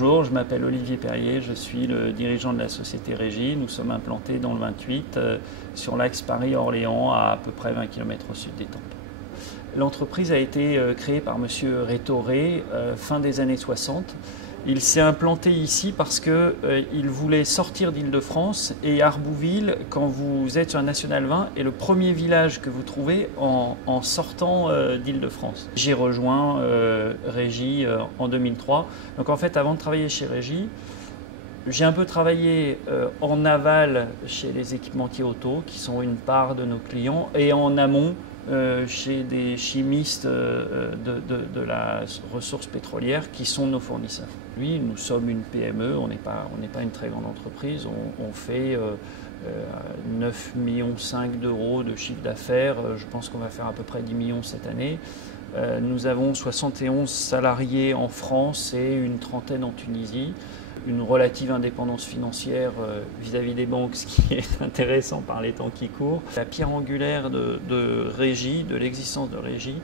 Bonjour, je m'appelle Olivier Perrier, je suis le dirigeant de la société Régie. Nous sommes implantés dans le 28, sur l'axe Paris-Orléans, à peu près 20 km au sud d'Étampes. L'entreprise a été créée par M. Rétoré fin des années 60. Il s'est implanté ici parce qu'il voulait sortir d'Île-de-France, et Arbouville, quand vous êtes sur la Nationale 20, est le premier village que vous trouvez en sortant d'Île-de-France. J'ai rejoint Régie en 2003. Donc en fait, avant de travailler chez Régie, j'ai un peu travaillé en aval chez les équipementiers auto, qui sont une part de nos clients, et en amont chez des chimistes de la ressource pétrolière qui sont nos fournisseurs. Oui, nous sommes une PME, on n'est pas une très grande entreprise, on fait 9,5 millions d'euros de chiffre d'affaires, je pense qu'on va faire à peu près 10 millions cette année. Nous avons 71 salariés en France et une trentaine en Tunisie. Une relative indépendance financière vis-à-vis des banques, ce qui est intéressant par les temps qui courent. La pierre angulaire de Régie, de l'existence de Régie,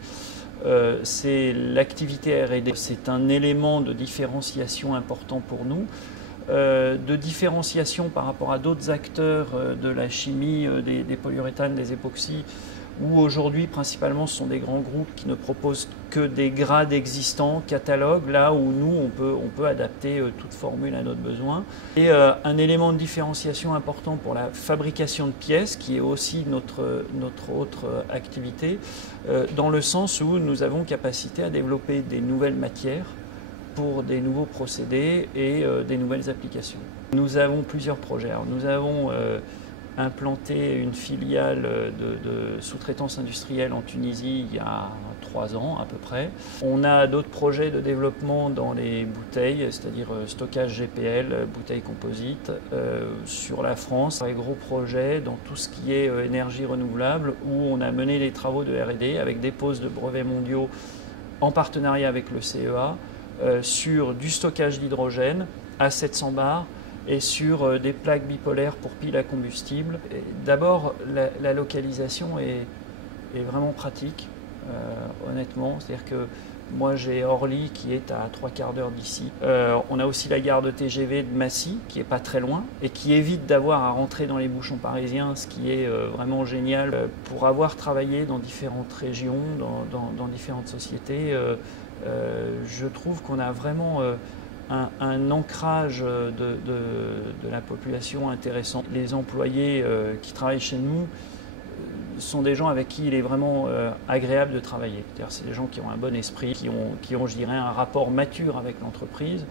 c'est l'activité R&D. C'est un élément de différenciation important pour nous, de différenciation par rapport à d'autres acteurs de la chimie, des polyuréthanes, des époxys, où aujourd'hui principalement ce sont des grands groupes qui ne proposent que des grades existants, catalogues, là où nous on peut adapter toute formule à notre besoin. Et un élément de différenciation important pour la fabrication de pièces, qui est aussi notre autre activité, dans le sens où nous avons capacité à développer des nouvelles matières pour des nouveaux procédés et des nouvelles applications. Nous avons plusieurs projets. Alors, nous avons implanté une filiale de sous-traitance industrielle en Tunisie il y a 3 ans à peu près. On a d'autres projets de développement dans les bouteilles, c'est-à-dire stockage GPL, bouteilles composites, sur la France. Un gros projet dans tout ce qui est énergie renouvelable, où on a mené des travaux de R&D avec dépose de brevets mondiaux en partenariat avec le CEA sur du stockage d'hydrogène à 700 bars, et sur des plaques bipolaires pour piles à combustible. D'abord, la localisation est vraiment pratique, honnêtement. C'est-à-dire que moi, j'ai Orly qui est à 3/4 d'heure d'ici. On a aussi la gare de TGV de Massy, qui n'est pas très loin, et qui évite d'avoir à rentrer dans les bouchons parisiens, ce qui est vraiment génial. Pour avoir travaillé dans différentes régions, dans différentes sociétés, je trouve qu'on a vraiment un ancrage de la population intéressant. Les employés qui travaillent chez nous sont des gens avec qui il est vraiment agréable de travailler. C'est des gens qui ont un bon esprit, qui ont, je dirais, un rapport mature avec l'entreprise.